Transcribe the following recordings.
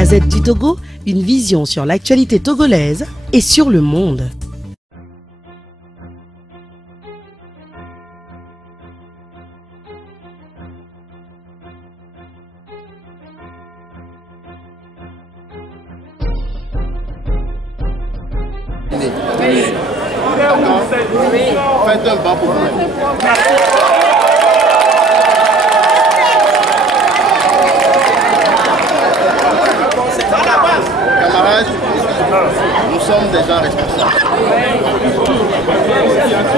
Gazette du Togo, une vision sur l'actualité togolaise et sur le monde. Faites un banc pour vous. Camarades, nous sommes des gens responsables.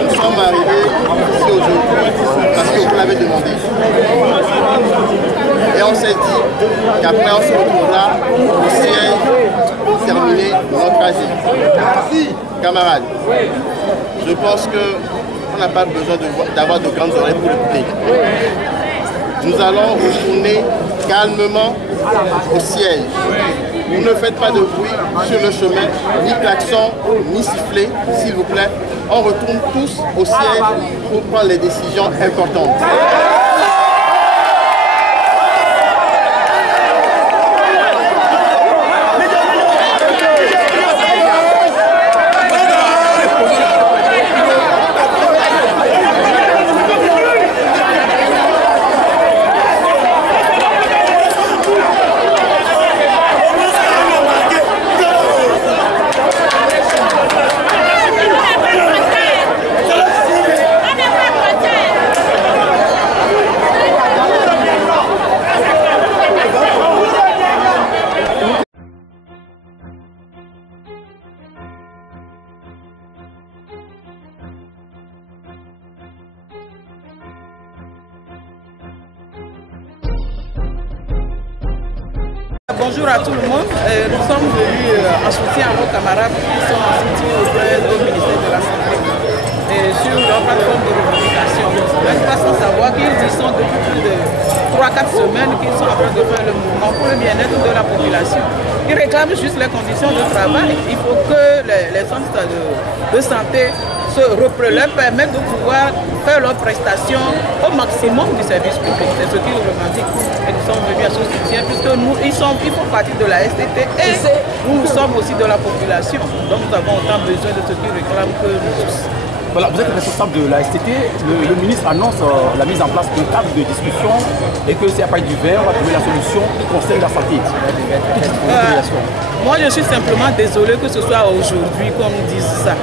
Nous sommes arrivés ici aujourd'hui parce que vous l'avez demandé. Et on s'est dit qu'après on se retrouvera au siège pour terminer notre trajet. Camarades, je pense qu'on n'a pas besoin d'avoir de grandes oreilles pour l'écouter. Nous allons retourner calmement au siège. Vous ne faites pas de bruit sur le chemin, ni klaxon, ni sifflet, s'il vous plaît. On retourne tous au siège pour prendre les décisions importantes. Bonjour à tout le monde. Nous sommes venus en soutien à nos camarades qui sont en soutien auprès du ministère de la Santé sur leur plateforme de revendication. Même pas sans savoir qu'ils y sont depuis plus de 3-4 semaines qu'ils sont en train de faire le mouvement pour le bien-être de la population. Ils réclament juste les conditions de travail. Il faut que les centres de santé leur permettent de pouvoir faire leurs prestations au maximum du service public. C'est ce qu'ils revendiquent. Et nous sommes venus à ce soutien puisque ils font partie de la STT et nous sommes aussi de la population. Donc nous avons autant besoin de ce qu'ils réclament que nous tous. Voilà, vous êtes responsable de la STT. Le ministre annonce la mise en place d'un cadre de discussion et que c'est à partir du verre, on va trouver la solution qui concerne la santé. Moi, je suis simplement désolée que ce soit aujourd'hui qu'on nous dise ça.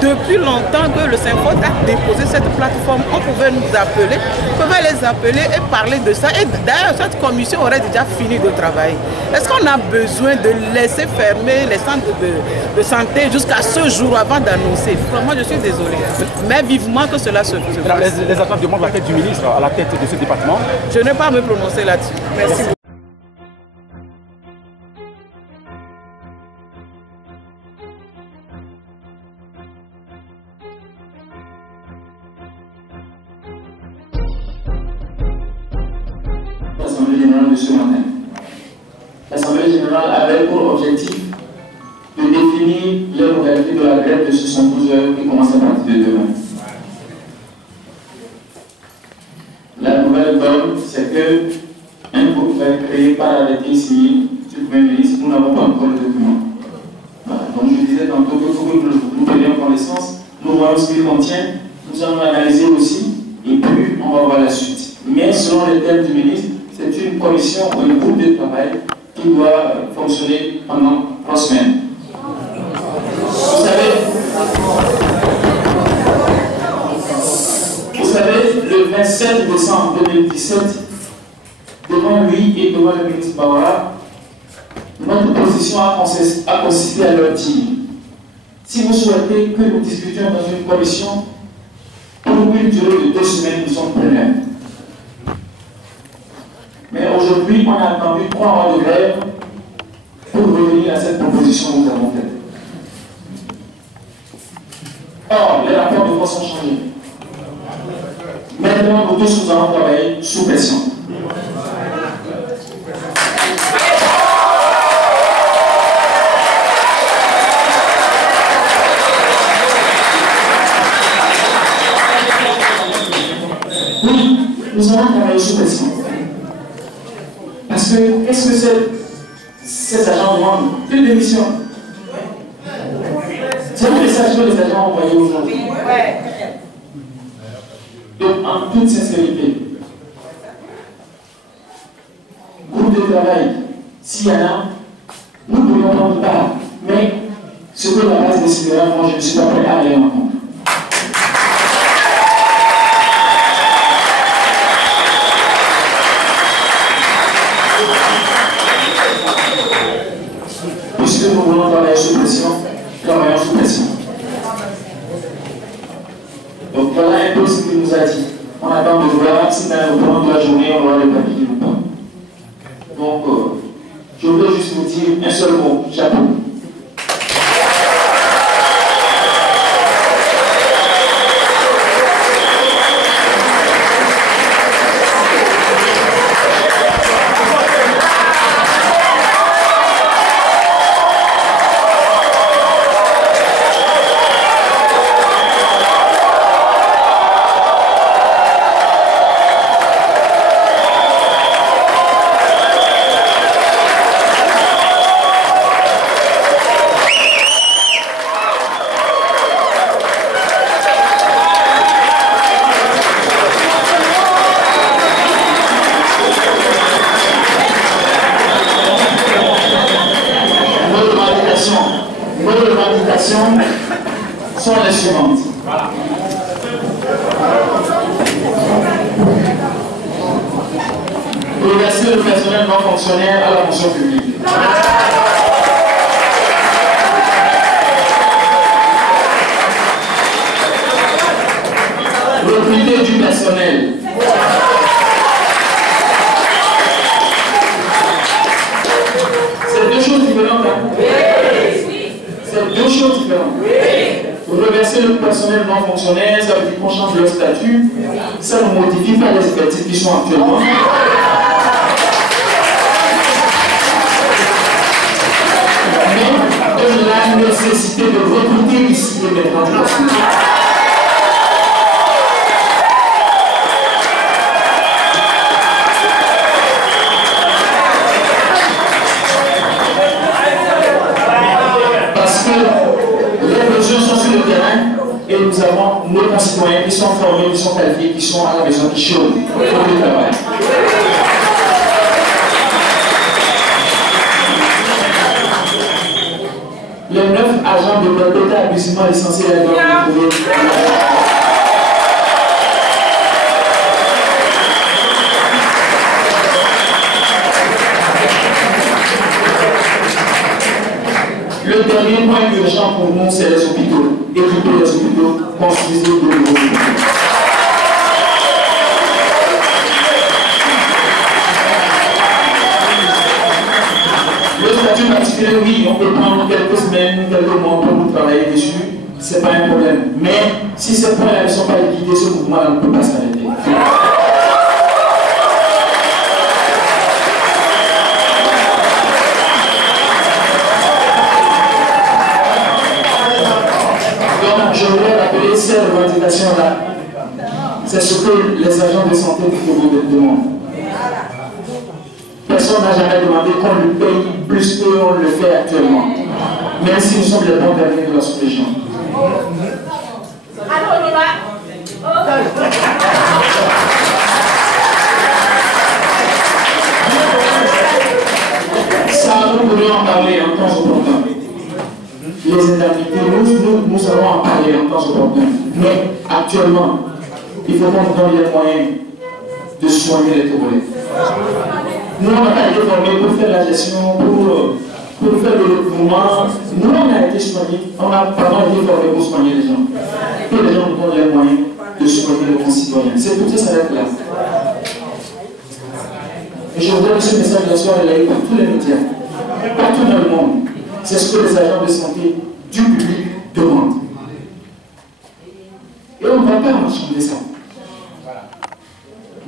Depuis longtemps que le Synfort a déposé cette plateforme, on pouvait nous appeler, on pouvait les appeler et parler de ça. Et d'ailleurs, cette commission aurait déjà fini de travailler. Est-ce qu'on a besoin de laisser fermer les centres de santé jusqu'à ce jour avant d'annoncer? Vraiment, je suis désolée. Mais vivement que cela se fasse. Les attentes demandent la tête du ministre à la tête de ce département. Je n'ai pas à me prononcer là-dessus. Merci beaucoup. L'Assemblée générale de ce matin. L'Assemblée générale avait pour objectif de définir les modalités de la grève de 72 heures qui commence à partir de demain. La nouvelle donne, c'est que un groupe va être créé par arrêté signé du Premier ministre. Nous n'avons pas encore le document. Voilà. Donc je disais tantôt qu'il faut que nous prenions connaissance, nous voyons ce qu'il contient, nous allons l'analyser aussi, et puis on va voir la suite. Mais selon les termes du ministre, c'est une commission ou un groupe de travail qui doit fonctionner pendant 3 semaines. Vous savez, le 27 décembre 2017, devant lui et devant le ministre Bawara, notre position a consisté à leur dire: si vous souhaitez que nous discutions dans une commission pour une durée de 2 semaines, nous sommes preneurs. Mais aujourd'hui, on a attendu 3 mois de grève pour revenir à cette proposition que nous avons faite. Or, les rapports de force ont changé. Maintenant, nous tous, nous allons travailler sous pression. Oui, nous allons travailler sous pression. Parce que, qu'est-ce que ces agents demandent une démission. C'est le message que les agents ont envoyé aujourd'hui. Donc, en toute sincérité, groupe de travail, s'il y en a, nous pourrions prendre part. Mais ce que la base décidera, moi je ne suis pas prêt à aller en compte. Puisque nous voulons travailler sous pression, travaillons sous pression. Donc voilà un peu ce qu'il nous a dit. On attend de voir si dans le courant de la journée on aura les papiers ou pas. Donc je voulais juste vous dire un seul mot, chapeau. Sont les suivantes. Reverser le personnel non fonctionnaire à la fonction publique. Recruter du personnel. C'est deux choses différentes. C'est deux choses différentes. Reverser le personnel non fonctionnaire, ça veut dire qu'on change leur statut, ça ne modifie pas les effectifs qui sont actuellement. Mais de la nécessité de recruter ici et maintenant. Parce que les besoins sont sur le terrain et nous avons nos concitoyens qui sont formés, qui sont qualifiés, qui sont à la maison, qui chôment pour le travail. Les 9 agents de propriété abusivement licenciés doivent retrouver. Le dernier point urgent pour nous, c'est les hôpitaux. Équiper les hôpitaux, construire de nouveaux hôpitaux. Le statut particulier, oui, on peut prendre quelques semaines, quelques mois pour nous travailler dessus, ce n'est pas un problème. Mais si ces points-là ne sont pas liquidés, ce mouvement-là ne peut pas s'arrêter. Je voudrais rappeler ces revendications-là. C'est ce que les agents de santé vous demandent. Personne n'a jamais demandé qu'on le paye plus qu'on le fait actuellement. Même si nous sommes les bons derniers de la sous-région. Ça, nous pourrions en parler en temps opportun. Les indemnités, nous allons en parler en temps opportun. Mais actuellement, il faut qu'on nous donne les moyens de soigner les Togolais. Nous, on n'a pas été formés pour faire la gestion, pour faire le recouvrement. Nous, on a été soignés, on a été formés pour soigner les gens. Que les gens nous donnent les moyens de soigner nos concitoyens. C'est pour ça que ça va être là. Et je voudrais que ce message de la soirée est par tous les médias, partout dans le monde. C'est ce que les agents de santé du public demandent. Et on ne va pas marchander ça.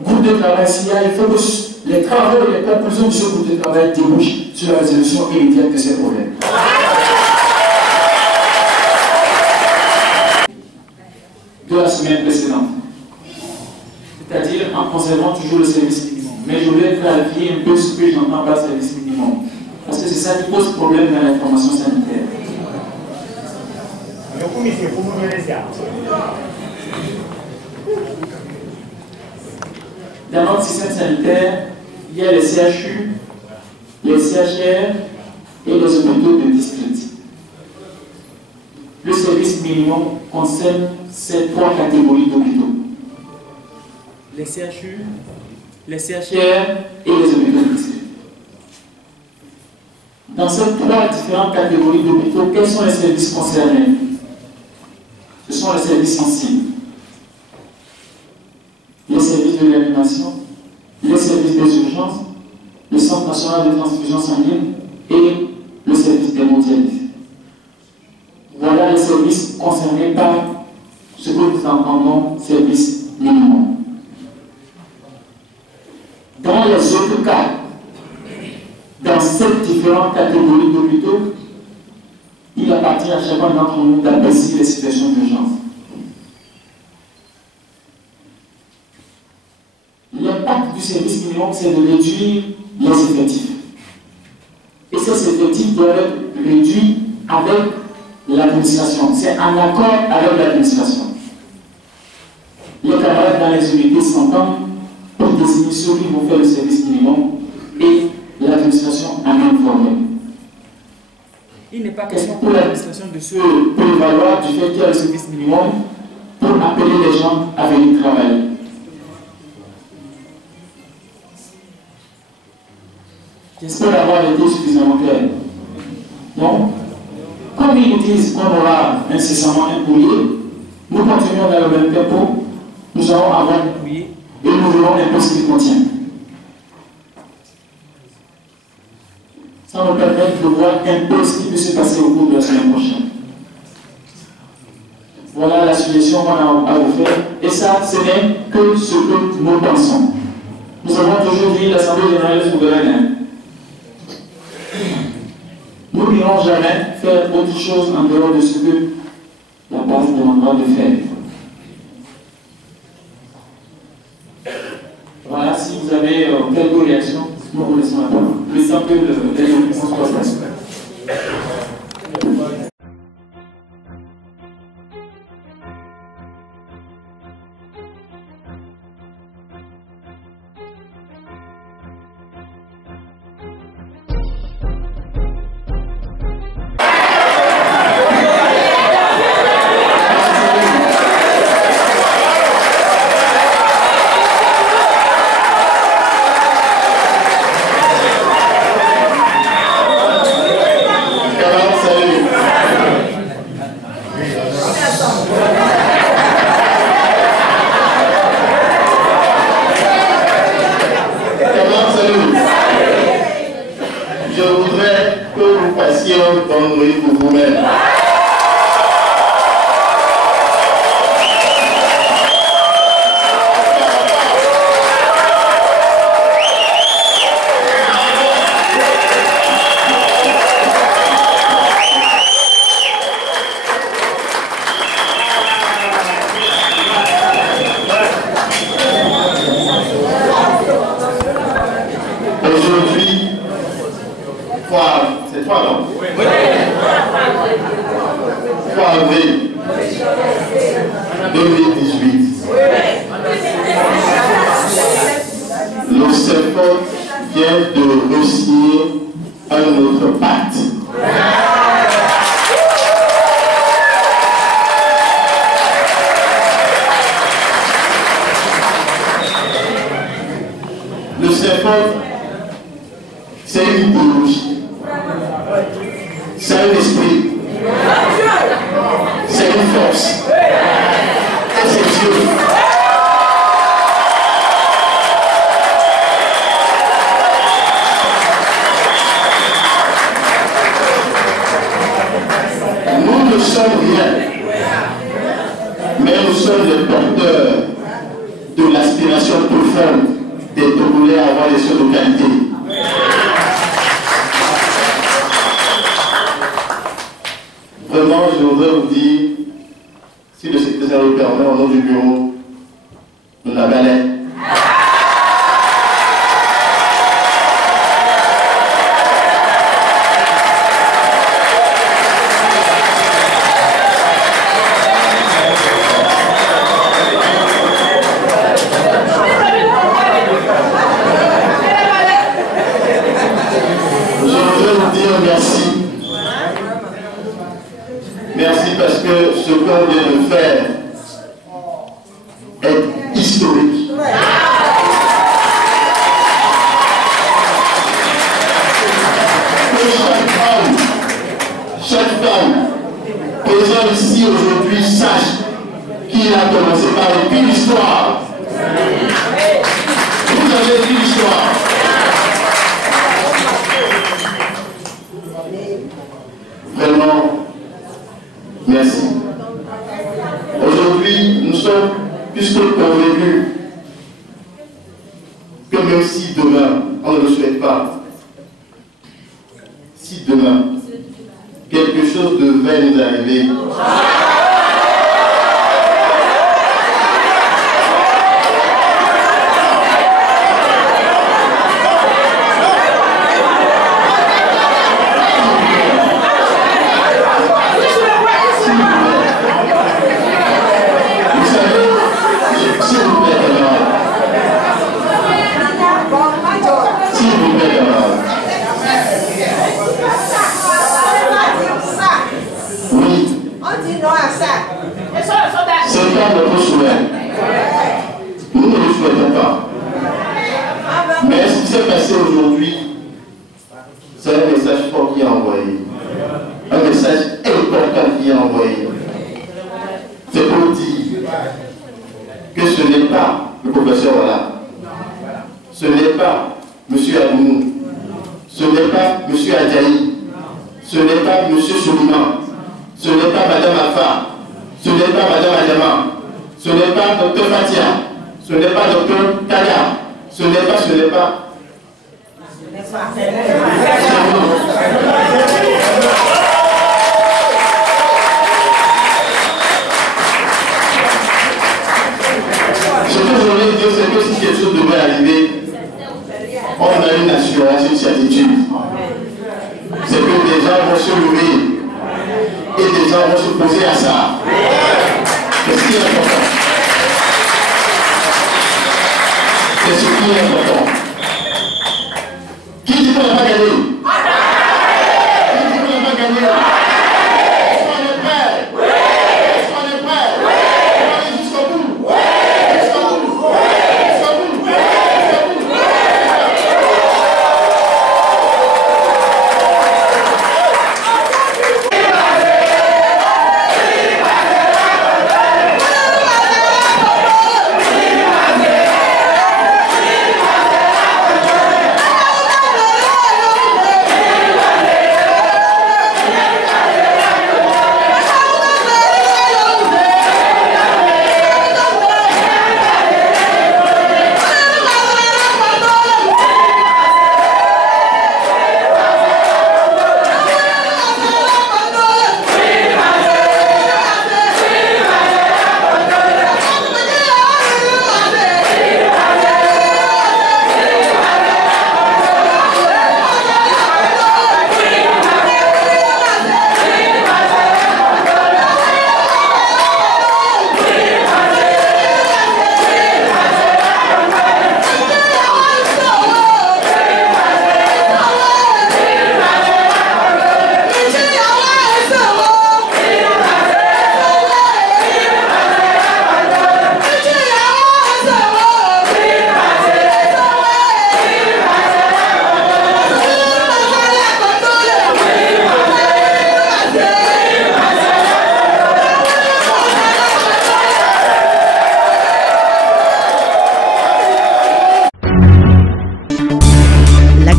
Groupe de travail, il faut que les travaux et les conclusions de ce groupe de travail débouchent sur la résolution immédiate de ces problèmes. De la semaine précédente. C'est-à-dire en conservant toujours le service minimum. Mais je voulais clarifier un peu ce que j'entends par service minimum. Parce Parce que c'est ça qui pose problème dans l'information sanitaire. Dans notre système sanitaire, il y a les CHU, les CHR et les hôpitaux de district. Le service minimum concerne ces trois catégories d'hôpitaux. Les CHU, les CHR et les hôpitaux de district. Dans ces trois différentes catégories d'hôpitaux, quels sont les services concernés? Ce sont les services sensibles. Les services de réanimation, les services des urgences, le Centre national de transfusion sanguine et le service d'hémodialyse. Voilà les services concernés par ce que nous entendons service minimum. Dans les autres cas, dans ces différentes catégories d'hôpitaux, il appartient à chacun d'entre nous d'apprécier les situations d'urgence. L'impact du service minimum, c'est de réduire les effectifs. Et ces effectifs doivent être réduits avec l'administration. C'est en accord avec l'administration. Les camarades dans les unités s'entendent pour désigner ceux qui vont faire le service minimum et l'administration en est informée. Il n'est pas question pour l'administration de se prévaloir du fait qu'il y a le service minimum pour appeler les gens à venir travailler. J'espère avoir été suffisamment clair. Donc, comme ils nous disent qu'on aura incessamment un courrier, nous continuons dans le même tempo, nous allons avoir un courrier et nous verrons un peu ce qu'il contient. Ça nous permet de voir un peu ce qui peut se passer au cours de la semaine prochaine. Voilà la suggestion qu'on a à vous faire. Et ça, ce n'est que ce que nous pensons. Nous avons toujours dit l'Assemblée générale souveraine. Nous n'irons jamais faire autre chose en dehors de ce que la base demandera de faire. Voilà, si vous avez quelques réactions, nous vous laissons la parole. Le temps que les documents soient passés. C'est une idéologie, c'est un esprit, c'est une force, et c'est Dieu. Nous ne sommes rien, mais nous sommes les porteurs de l'aspiration profonde des Togolais à avoir des soins de qualité. Vraiment, je voudrais vous dire, si le secrétaire le permet, au nom du bureau, nous la galère. sache qu'il a commencé par écrire l'histoire. Vous avez écrit l'histoire. Vraiment, merci. Aujourd'hui, nous sommes plus que convaincus que même si demain, on ne le souhaite pas, si demain, quelque chose devait nous arriver, aujourd'hui, c'est un message fort qui est envoyé. Un message important qui est envoyé. C'est pour dire que ce n'est pas le professeur Wala, ce n'est pas M. Abounou, ce n'est pas M. Adjaï, ce n'est pas M. Souliman, ce n'est pas Mme Afa, ce n'est pas Mme Adama, ce n'est pas Dr Fatia, ce n'est pas Dr Kaya, ce n'est pas. Ce que je voulais dire, c'est que si quelque chose devait arriver, on a une assurance, une certitude. C'est que des gens vont se lever et des gens vont se poser à ça. C'est ce qui est important. C'est ce qui est important. Qui dit qu'on n'a pas gagné? Qui dit qu'on n'a pas gagné? Est-ce qu'on est prêt? Est-ce qu'on est prêt? On va aller jusqu'au bout. Jusqu'au bout. Jusqu'au bout.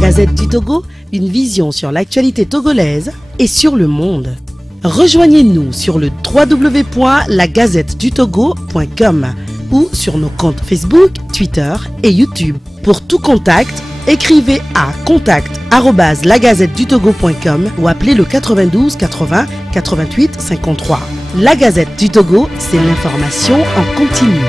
Gazette du Togo, une vision sur l'actualité togolaise et sur le monde. Rejoignez-nous sur le www.lagazettedutogo.com ou sur nos comptes Facebook, Twitter et YouTube. Pour tout contact, écrivez à contact@lagazettedutogo.com ou appelez le 92 80 88 53. La Gazette du Togo, c'est l'information en continu.